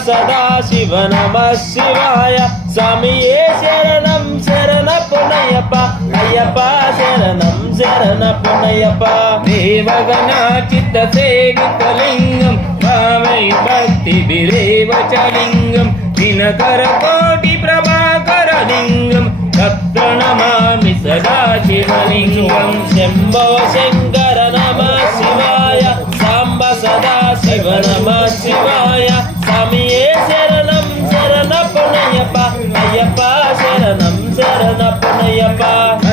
సదా శివ నమ శివాయ స్వామియే శరణం శరణపునయ్యప్ప అయ్యప్ప శరణం శరణపునయ్యప్ప దేవగణ చిత్త సేవితలింగం భావై భక్తి విరేవచలింగం దినకర కోటి ప్రభాకర లింగం ప్రణమామి సదా శివలింగం శంభో శంకర నమ శివాయ సాంబ సదా శివ నమ శివాయ స్వామియే శరణం శరణపునయ్యప్ప అయ్యప్ప శరణం శరణపునయ్యప్ప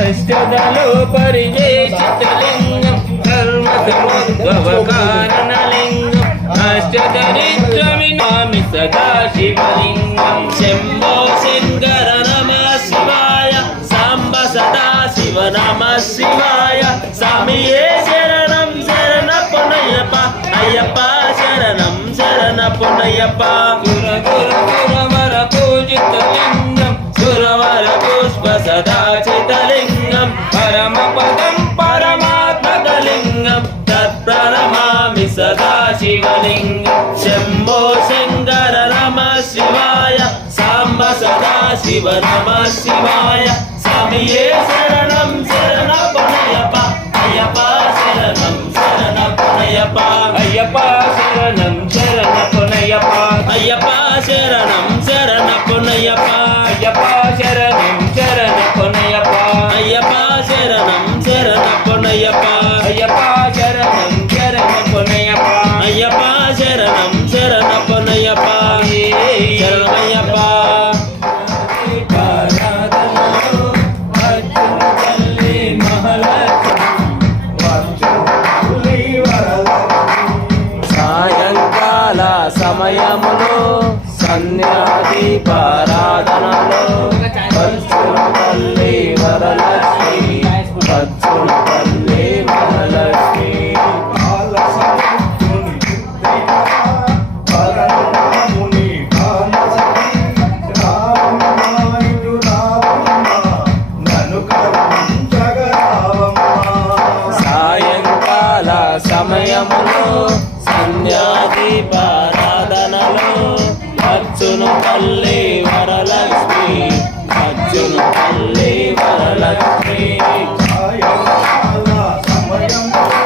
అష్టదలో పరివేషితలింగం సర్వసముద్భవ కారణలింగం అష్టదరిద్ర వినామి సదా శివలింగం శంభో శంకర నమ శివాయ సాంబ సదా శివ నమ శివాయ స్వామియే శరణం శరణపునయ్యప్ప అయ్యప్ప శరణం శరణపునయ్యప్ప సురవర పూజిత లింగం సురవర పుష్ప సదాచితలింగం పరమ పదం పరమాత్మకలింగం తత్ప్రణమామి సదా శివలింగం శంభో శంకర నమ శివాయ సాంబ సదా శివ నమ శివాయ స్వామియే శరణం శరణపునయ్యప్ప అయ్యప్ప శరణం శరణపునయ్యప్ప అయ్యప్ప శరణం శరణపునయ్యప్ప అయ్యప్ప శరణం శరణపునయ్యప్ప అయ్యప్ప శరణం శరణపునయ్యప్ప అయ్యప్ప శరణం శరణపునయ్యప్ప అయ్యప్ప శరణం శరణపునయ్యప్ప అయ్యప్ప శరణం శరణపునయ్యప్ప శరణమయ్యప్ప సాయంకాల సమయములో సన్యాదీపారాధనలో వచ్చును తల్లి వరలక్ష్మి వచ్చును తల్లి వరలక్ష్మి సాయంకాల సమయములో సన్యాదీపారాధనలో వచ్చును తల్లి వరలక్ష్మి వచ్చును తల్లి వరలక్ష్మి సాయంకాల సమయములో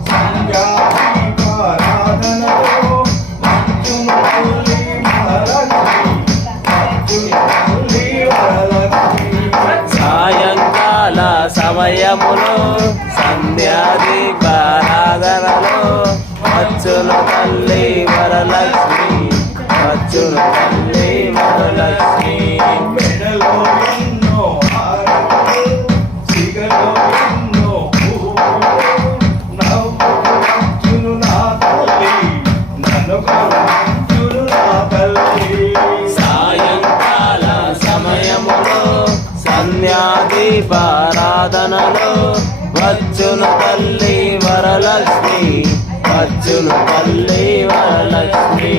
సన్యాదీపారాధనలో వచ్చును తల్లి వరలక్ష్మి సాయంకాల సమయములో సంధ్యాదీపారాధనలో వచ్చును తల్లి వరలక్ష్మి వచ్చును తల్లి వరలక్ష్మి మెడలో ఎన్నో హారతులు సిగలో ఎన్నో పువ్వులు నవ్వును నా తల్లి నన్ను కరుణించును నా తల్లి సాయంకాల సమయములో సన్యాదీపారాధనలో వచ్చును తల్లి వరలక్ష్మి వచ్చును తల్లి వరలక్ష్మి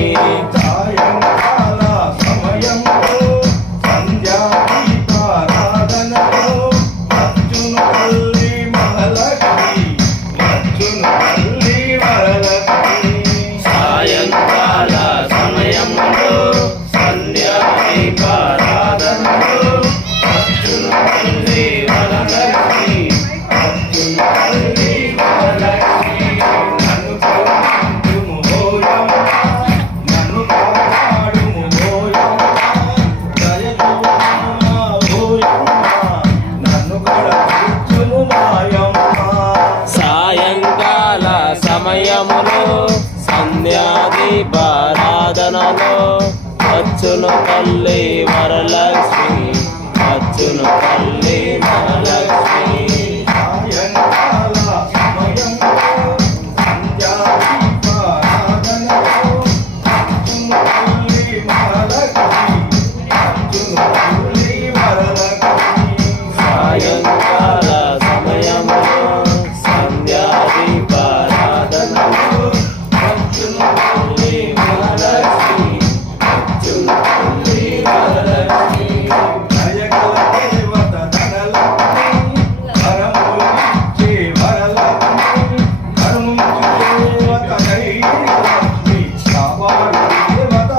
సాయంకాల సమయములో సంధ్యాదీపారాధనలో వచ్చును తల్లి మహాలక్ష్మి వచ్చును తల్లి వరలక్ష్మి సాయంకాల సమయములో సంధ్యాదీపారాధనలో వచ్చును తల్లి వరలక్ష్మి వచ్చును తల్లి వరలక్ష్మి నన్ను కరుణించుము ఓయమ్మ నన్ను కాపాడుము ఓయమ్మ దయచూపుము ఓయమ్మ నన్ను కరుణించుము మాయమ్మ సాయంకాల సమయములో సంధ్యాదీపారాధనలో వచ్చును తల్లి వరలక్ష్మి వచ్చును తల్లి వరలక్ష్మి సాయంకాల సమయములో సంధ్యాదీపారాధనలో వచ్చును తల్లి మహాలక్ష్మి వచ్చును తల్లి వరలక్ష్మి సాయంకాల సమయములో సంధ్యాదీపారాధనలో వచ్చును తల్లి మహాలక్ష్మి వచ్చును తల్లి వరలక్ష్మి దయగల దేవత ధనలక్ష్మి వరములిచ్చే వరలక్ష్మి కరుణించు దేవత ధైర్యలక్ష్మి కాపాడు దేవత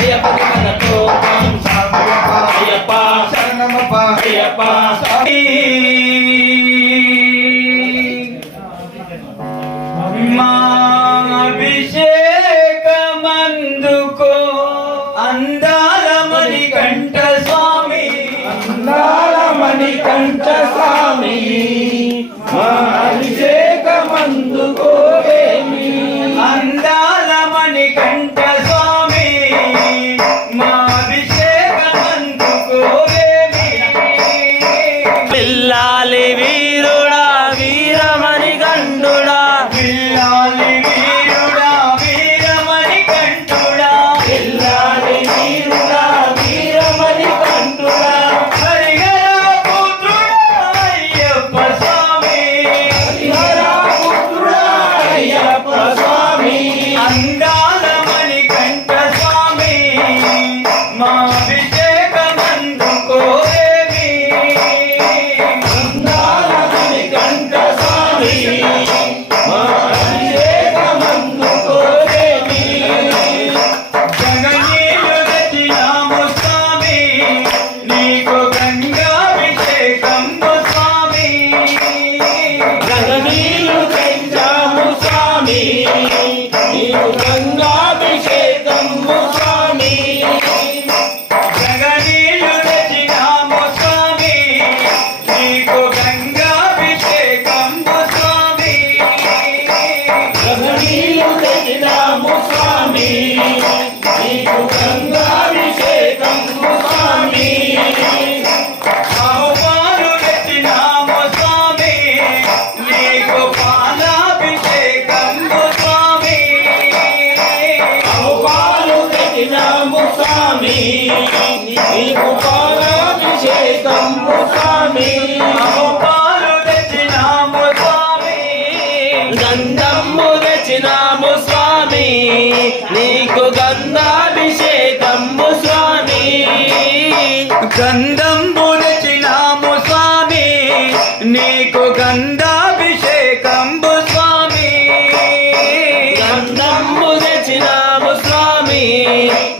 అయ్యప్పకి మనతో అయ్యప్ప శరణమప్ప అయ్యప్ప మా అభిషేకమందుకో అందాల మణికంఠ స్వామి అందాల మణికంఠ స్వామి మా అభిషేకమందుకోవేమి అందాల మణికంఠ స్వామి మా అభిషేకమందుకోవేమి పిల్లాలి వీరుడా వీరమణి గండుడా పిల్లాలి వీరుడా వీరమణి కంఠుడా పిల్లాడి వీరుడా వీరమణి కంఠుడా హరిహర పుత్రుడా అయ్యప్ప స్వామి హరిహర పుత్రుడా అయ్యప్ప స్వామి అందాల మణికంఠ స్వామి మా అభిషేకమందుకోవేమి అందాల మణికంఠ స్వామి మా అభిషేకమందుకోవేమి జగనీయులు తెచ్చినాము స్వామి నీకు గంగాభిషేకంబు స్వామి గగనీలు పెంచాము స్వామి నీకు గంగాభిషేకము స్వామి జగనీయులు తెచ్చినాము స్వామి నీకు గంగాభిషేకంబు స్వామి గగనీలు తెచ్చినాము స్వామి నీకు గంగాభిషేకము స్వామి ఆహ్వాను తెచ్చినాము స్వామి నీకు పాలాభిషేకంబు స్వామి పాలు తెచ్చినాము స్వామి నీకు పాలాభిషేకము స్వామి పాలు తెచ్చినాము స్వామి గంధము తెచ్చినాము స్వామి నీకు గంధాభిషేకము స్వామి గంధంబు తెచ్చినాము స్వామి నీకు గంధాభిషేకంబు స్వామి గంధము తెచ్చినాము స్వామి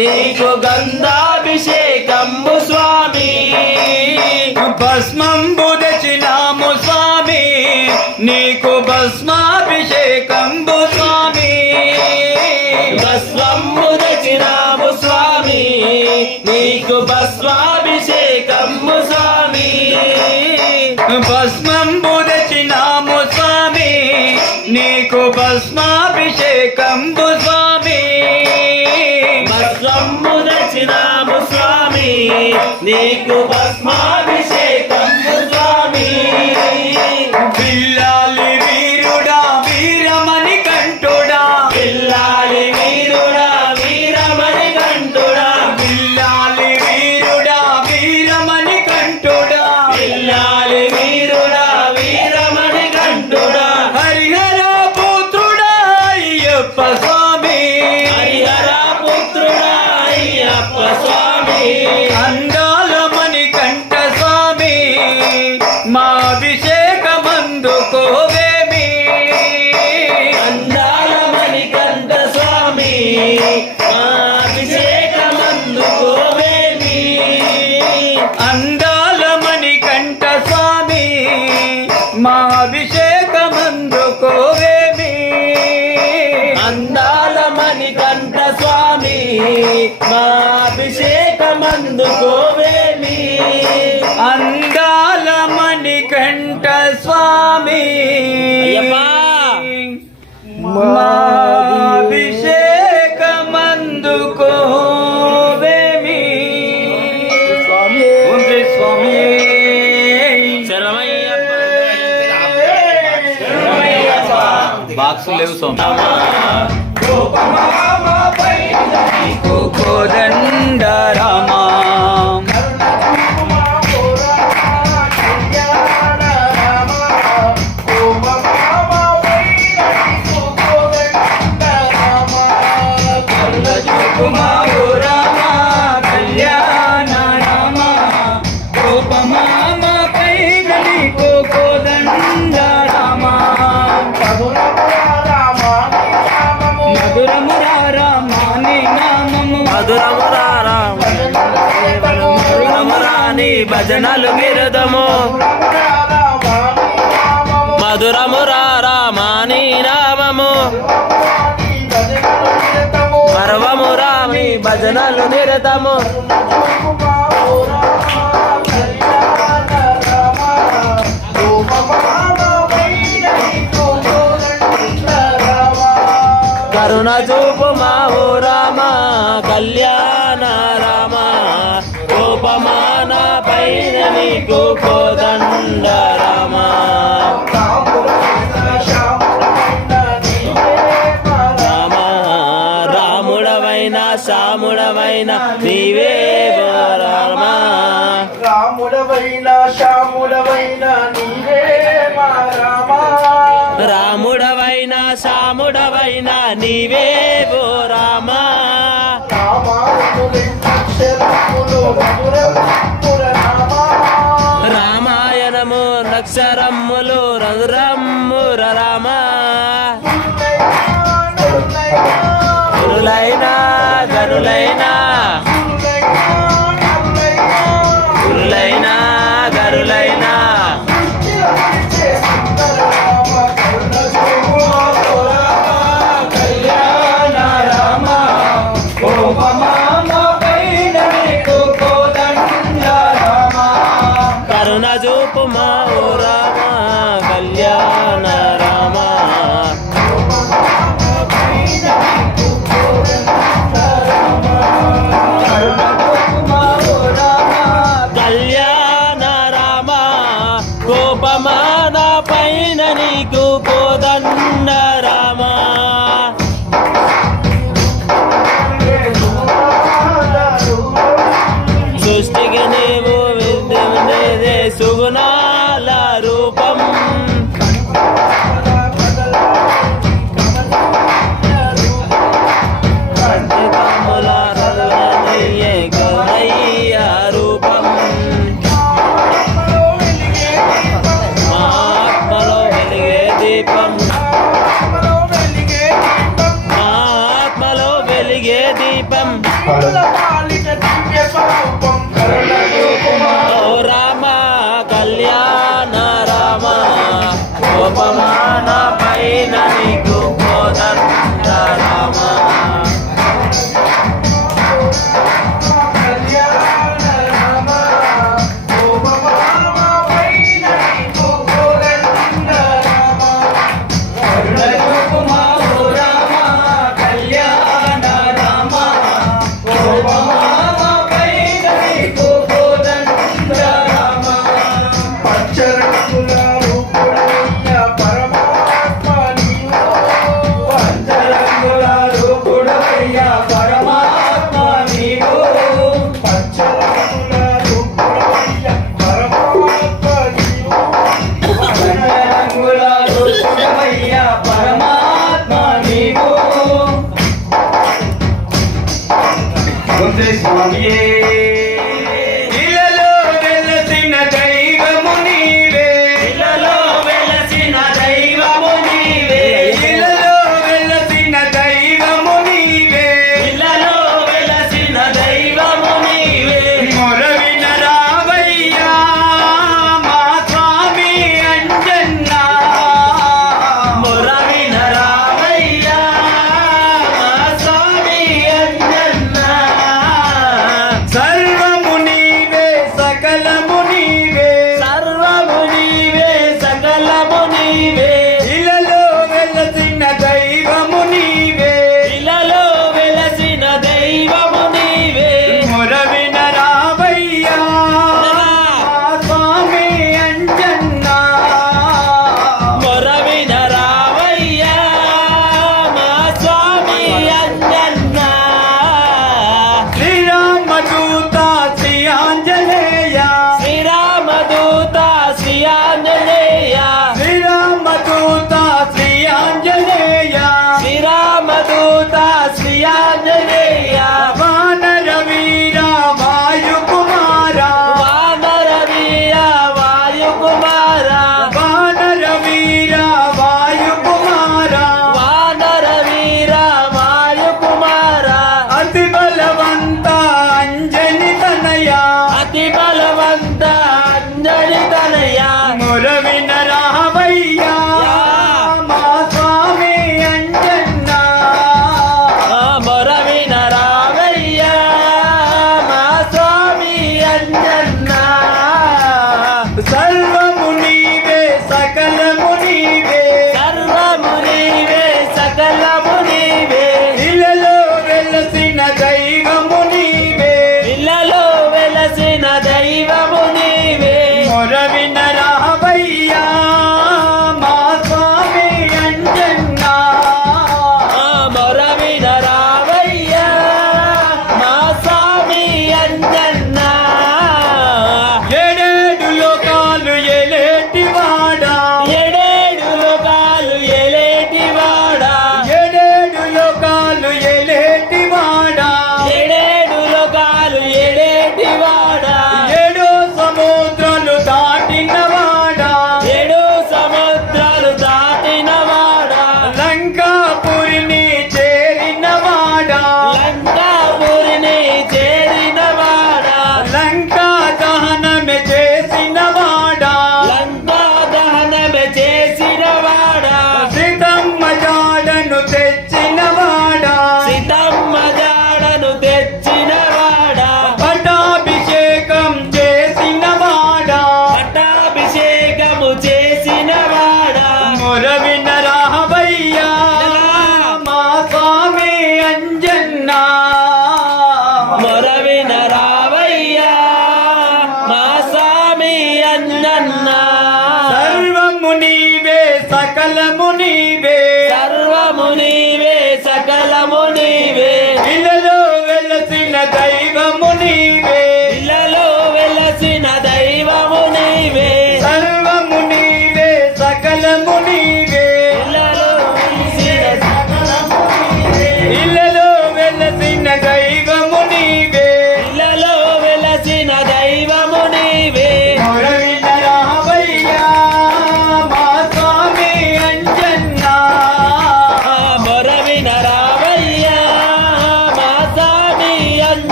నీకు గంధాభిషేకము స్వామి భస్మంబు తెచ్చినాము స్వామి నీకు భస్మాభిషేకంబు స్వామి భస్వము తెచ్చినాము స్వామి నీకు భస్వాభిషేకము స్వామి భస్మంబు తెచ్చినాము స్వామి నీకు భస్మాభిషేకంబు స్వామి భస్వము తెచ్చినాము స్వామి నీకు భస్మాభిషేకము స్వామి పిల్లాలి వీరుడా వీరమణి కంఠుడా పిల్లాలి వీరుడా వీరమణి కంఠుడా పిల్లాలి వీరుడా వీరమణి కంఠుడా పిల్లాలి వీరుడా వీరమణి కంఠుడా హరిహర పుత్రుడా అయ్యప్ప స్వామి హరిహర పుత్రుడా అయ్యప్ప స్వామి అందాల మణికంఠ స్వామి మా అభిషేకమందుకోవేమి అందాల మణికంఠ స్వామి మా అభిషేకమందుకోవేమి అందాల మణికంఠ స్వామి మా అభిషేకమందుకోవేమి అందాల మణికంఠ స్వామి మా అభిషేకమందుకోవేమి అందాల మణికంఠ స్వామి అయ్యప్పా. మా అభిషేకమందుకోవేమి ఓం శ్రీ స్వామి శరణమయ్యప్ప. బాక్సులు లేవు స్వామి కోదండ రామా కుమారు రామ కళ్యాణ రామ కోపమామ కైన నీకు కోదండ రామ మధురమురా రామ నీ నామము మధురమురాని భజనలు గిరదము మధురమురామాని నామము మరవమురామి భజనలు నిరతము కరుణ చూపు మా ఓ రామ కళ్యాణ రామ కోపమాన పైన నీకు కోదండ రామ రామ రాముడవైన శ్యాముడవైన నీవే ఓ రామ రాముడవైన శ్యాముడవైన నీవే మా రామ రాముడవైన శ్యాముడవైన నీవే ఓ రామ రామాయణము నక్షరమ్ములు రఘురమ్ముర రామ గురులైనా గరులైనా గురులైనా గరులైనా కళ్యాణ రామ కోపమామ పైన నీకు కోదండ రామ కరుణ చూపు మా ఓ రామ కళ్యాణ రామ కళ్యాణ రామ కోపమాన పైన నీకు కోదండ రామ సృష్టికి నీవు విద్యుండేదే సుగుణాల రూపం పంచకముల రఘునయ్యే గౌరయ్య రూపం ఆత్మలో వెలిగే దీపం ఆత్మలో వెలిగే దీపం ఓ రామ కళ్యాణ రామ కోపమాన పైన నీకు కోదండ రామ ఇలలో వెలసిన దైవము నీవే ఇలలో వెలసిన దైవము నీవే ఇలలో వెలసిన దైవము నీవే ఇలలో వెలసిన దైవము నీవే మొరవిన రావయ్యా మా స్వామి అంజన్న మొరవిన రామయ్యా మా స్వామి అంజన్న సర్వ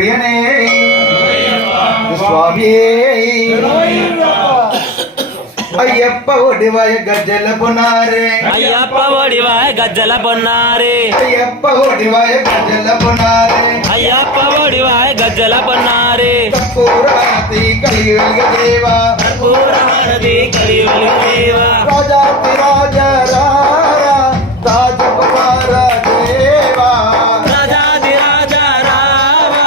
ప్రియనే స్వామి అయ్యప్ప ఒడివాయ గజ్జల పునారే అయ్యప్ప ఒడివాయ గజ్జల పొన్నారే అయ్యప్ప ఒడివాయ గజ్జల పునారే అయ్యప్ప ఒడివాయ గజ్జల పొన్నారే కర్పూరాతి కలిగి వెలుగదేవా పూరహారతి కలియుగ దేవా రాజాతి రాజా రాజకుమార దేవా రాజాది రాజా రావా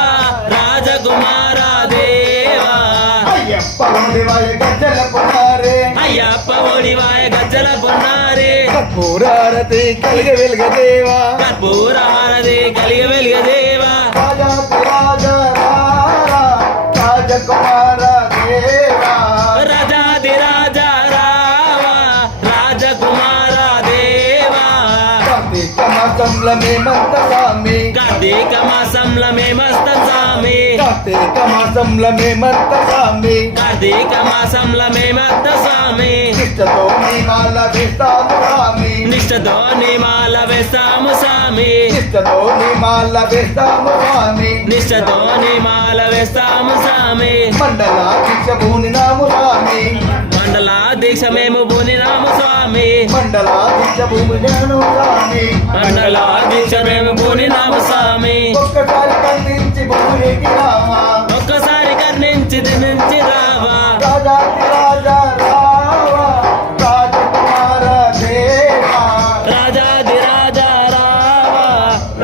రాజకుమార దేవా అయ్యప్ప ఒడివాయ గజ్జల పునారే అయ్యప్ప ఒడివాయ గజ్జల పొన్నారే కర్పూరారతి కలిగి వెలుగదేవా పూరహారతి కలియుగ వెలుగ దేవా రాజాతి రాజా రాజకుమార దేవా రాజాది రాజా రావా రాజకుమార దేవా కార్తీక మాసంలో మేమంత స్వామి కార్తీక మాసంలో మేమస్తం స్వామి కార్తీక మాసంలో మేమంత స్వామి కార్తీక మాసంలో మేమస్త స్వామి ఇష్టతో నీ మాల వేస్తాము స్వామి నిష్ఠతో నిమాల వేస్తాము స్వామి ఇష్టతో నీ మాల వేస్తాము స్వామి నిష్ఠతో నిమాల వేస్తాము స్వామి మండల దీక్ష భూనినాము స్వామి మండల దీక్ష మేము పూనినాము స్వామి మండల దీక్ష భూమినాను స్వామి మండల దీక్ష మేము పూనినాము స్వామి ఒక్కసారి కన్నించి భూమికి రామా ఒక్కసారి కర్ణించి దినించి రావా రాజాతి రాజా రావా రాజకుమార దేవా రాజాది రాజా రావా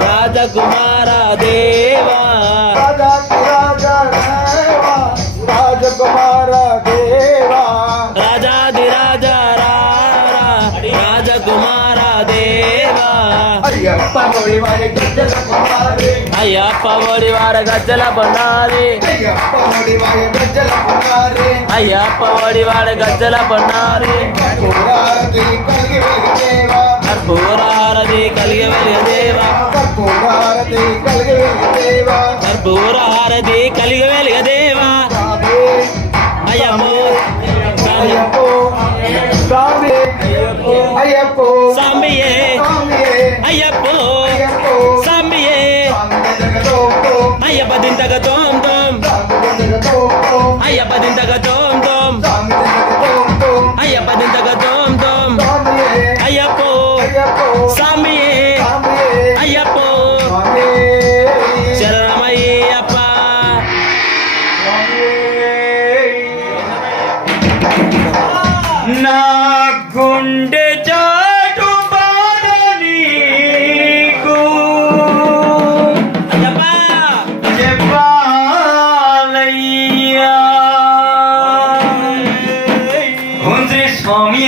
రాజకుమార దేవా రాజాతి రాజా రావా రాజకుమార దేవా రాజాది రాజా రారా రాజకుమార దేవా అయ్యప్ప ఒడివాయ గజ్జల పునారే అయ్యప్ప ఒడివార గజ్జల పొన్నారి అయ్యప్ప ఒడివాయ గజ్జల పునారే అయ్యప్ప ఒడివాడ గజ్జల పొన్నారి కర్పూరారతి కలిగి వెలుగదేవా కర్పూరహారతి కలిగ వెలుగ దేవా కర్పూరారతి కలిగి వెలుగదేవా కర్పూరహారతి కలిగ వెలుగ దేవా స్వామి అయ్యప్పో అయ్యప్పో స్వామి అయ్యప్పో స్వామియే స్వామియే అయ్యప్పో అయ్యప్పో స్వామియే స్వామి జగదోపో అయ్యప్ప దింతగ తోం తోం స్వామి జగదోపో అయ్యప్ప దింతగ తోం తోం స్వామి జగదోపో అయ్యప్ప దింతగ తోం తోం స్వామియే అయ్యప్పో అయ్యప్పో స్వామియే స్వామియే అయ్యప్పో స్వామి శరణమయ్యప్ప నా గుండె చాటు బాధ నీకు అయ్యప్ప చెప్పాలయ్యా ఉంది స్వామి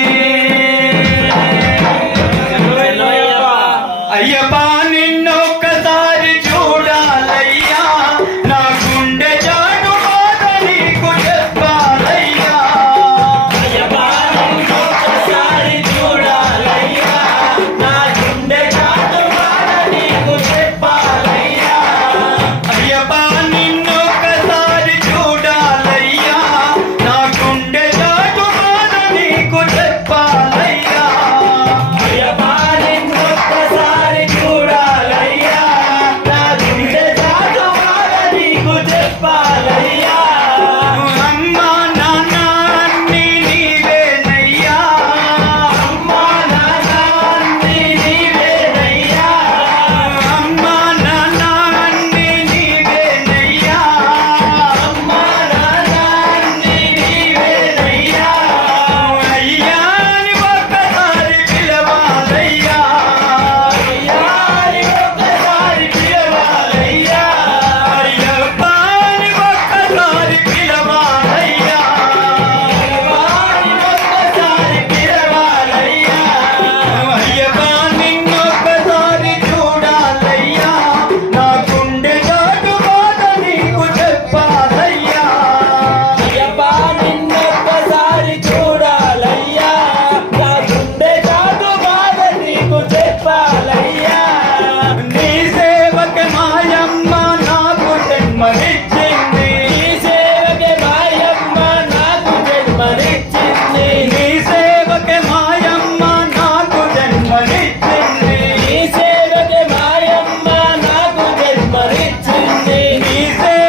అయ్యప్ప నిన్నొక్కసారి చూడాలయ్యా నా గుండె చాటు బాధ నీకు చెప్పాలయ్యా అయ్యప్ప ఒక్కసారి చూడాలయ్యా నా గుండె చాటు బాధ నీకు చెప్పాలయ్యా అయ్యప్ప నిన్నొక్కసారి చూడాలయ్యా నా గుండె చాటు బాధ నీకు చెప్పాలయ్యా అయ్యప్ప నిన్నొక్కసారి చూడాలయ్యా నా గుండె చాటు బాధ నీకు చెప్పాలయ్యా అమ్మా నాన్న అన్నీ నీవేనయ్యా అమ్మా నాన్న అన్నీ నీవేనయ్యా అమ్మా నాన్న అన్నీ నీవేనయ్యా అమ్మా నాన్న అన్నీ నీవేనయ్యా అయ్యా అని ఒక్కసారి పిలవాలయ్యా అయ్యా అని ఒక్కసారి పిలవాలయ్యా అయ్యప్ప అని ఒక్కసారి పిలవాలయ్యా అని ఒక్కసారి పిలవాలయ్యా అయ్యప్ప నిన్నొక్కసారి చూడాలయ్యా నా గుండె చాటు బాధ నీకు చెప్పాలయ్యా అయ్యప్ప నిన్నొక్కసారి చూడాలయ్యా నా గుండె చాటు బాధ నీకు చెప్పాలయ్యా నీ సేవకి మాయమ్మ నాకు జన్మనిచ్చింది నీ సేవకే మాయమ్మ నాకు జన్మనిచ్చింది నీ సేవకి మాయమ్మ నాకు జన్మనిచ్చింది నీ సేవకే మాయమ్మ నాకు జన్మనిచ్చింది నీ సేవ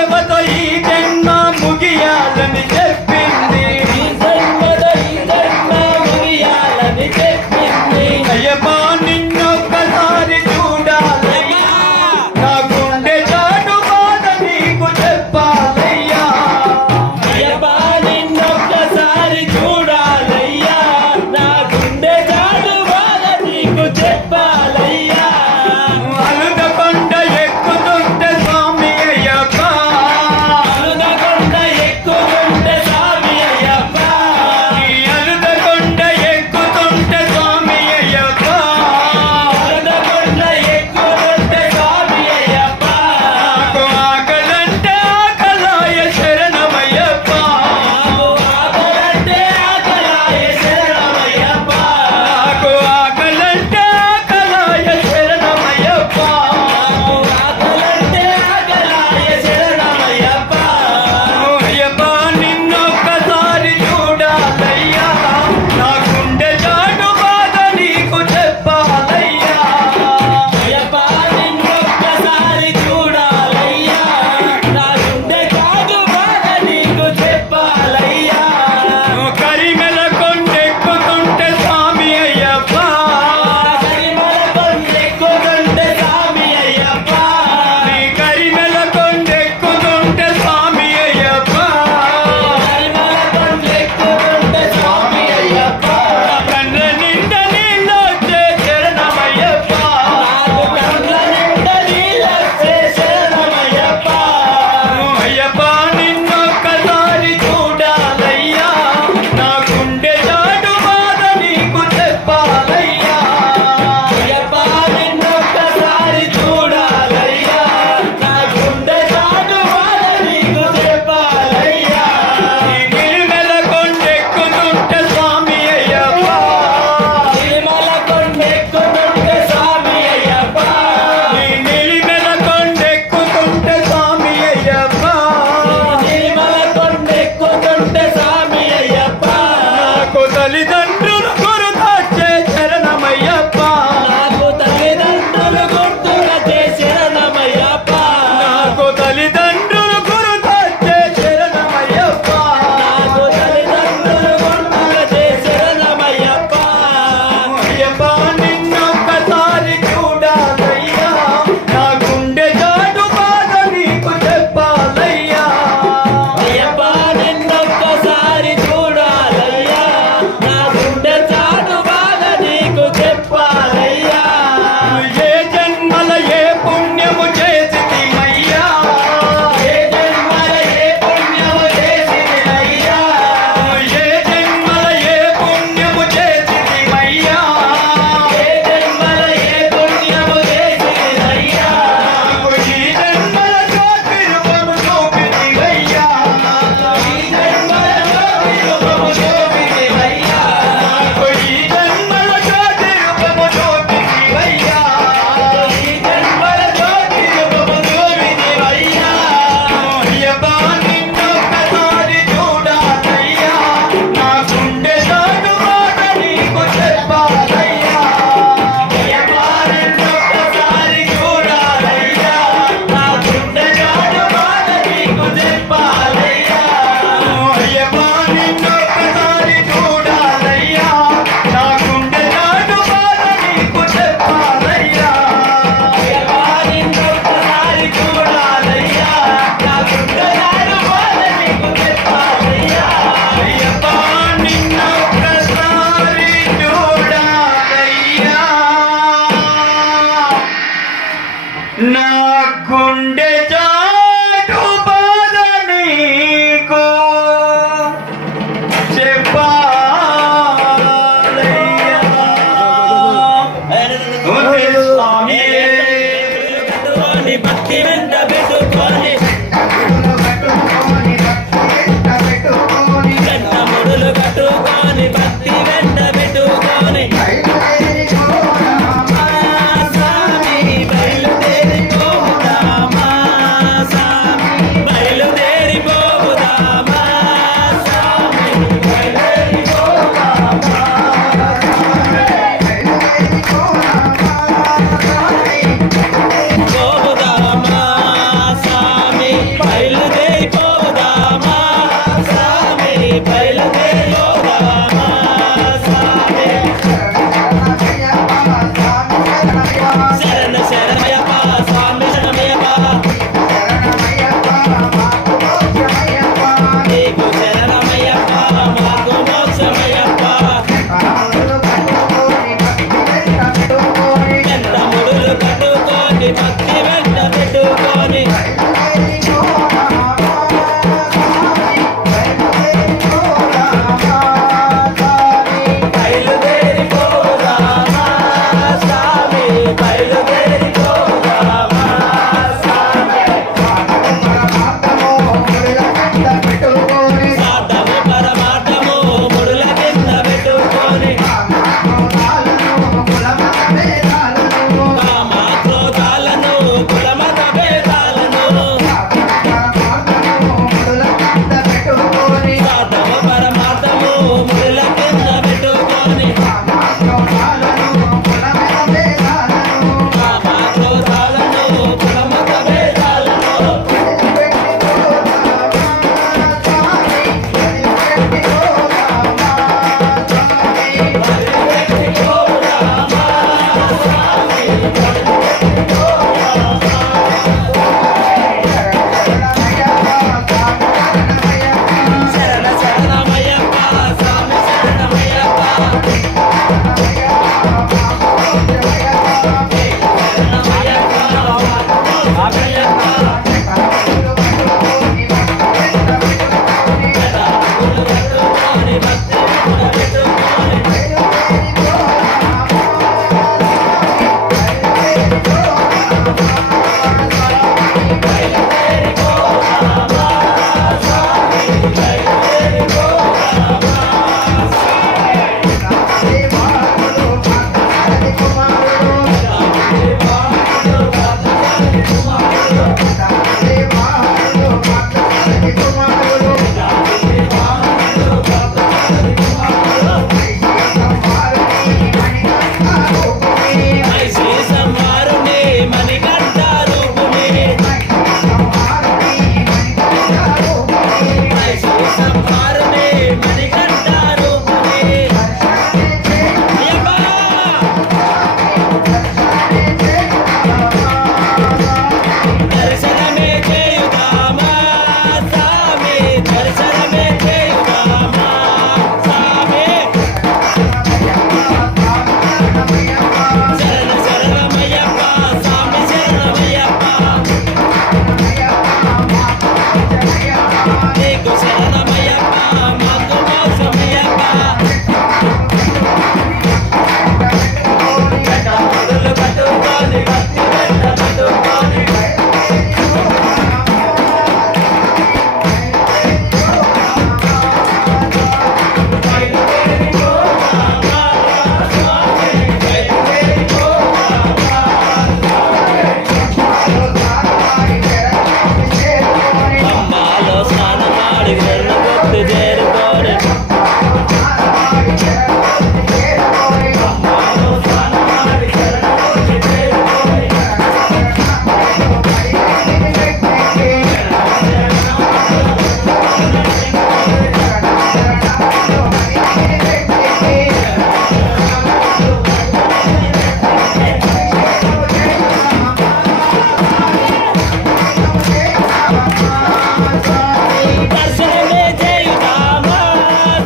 దర్శనమే చేయుదామా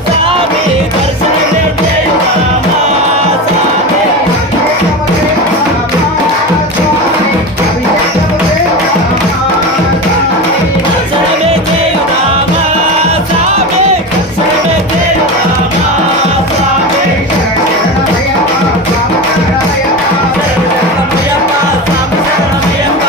స్వామి దర్శనమే చేయుదామా స్వామి దర్శనమే చేయుదామా స్వామి దర్శనమే చేయుదామా స్వామి శరణమయ్యప్ప స్వామి శరణమయ్యప్ప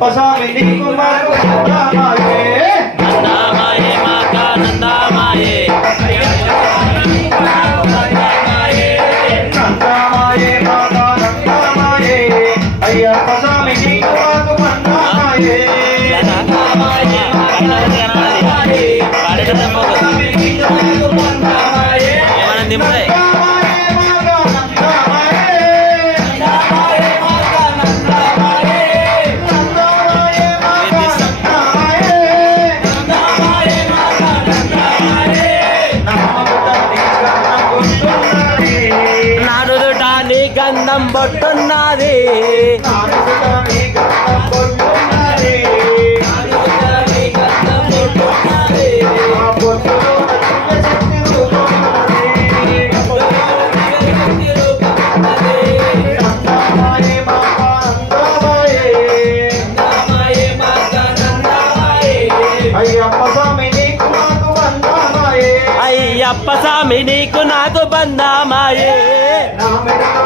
అయ్యప్ప స్వామి నీకు మాకు నందామాయే నందామాయే మాత నందామాయే నందామాయే మాతా నందామాయే అయ్యప్ప స్వామి నీకు మాకు నందామాయే ఏమైనా దింపుతాయి నాడుదుట నీ గంధం బొట్టున్నది అయ్యప్ప స్వామి నీకు మాకు బంధమాయే అయ్యప్ప స్వామి నీకు నాకు బంధమాయే నా మెడలో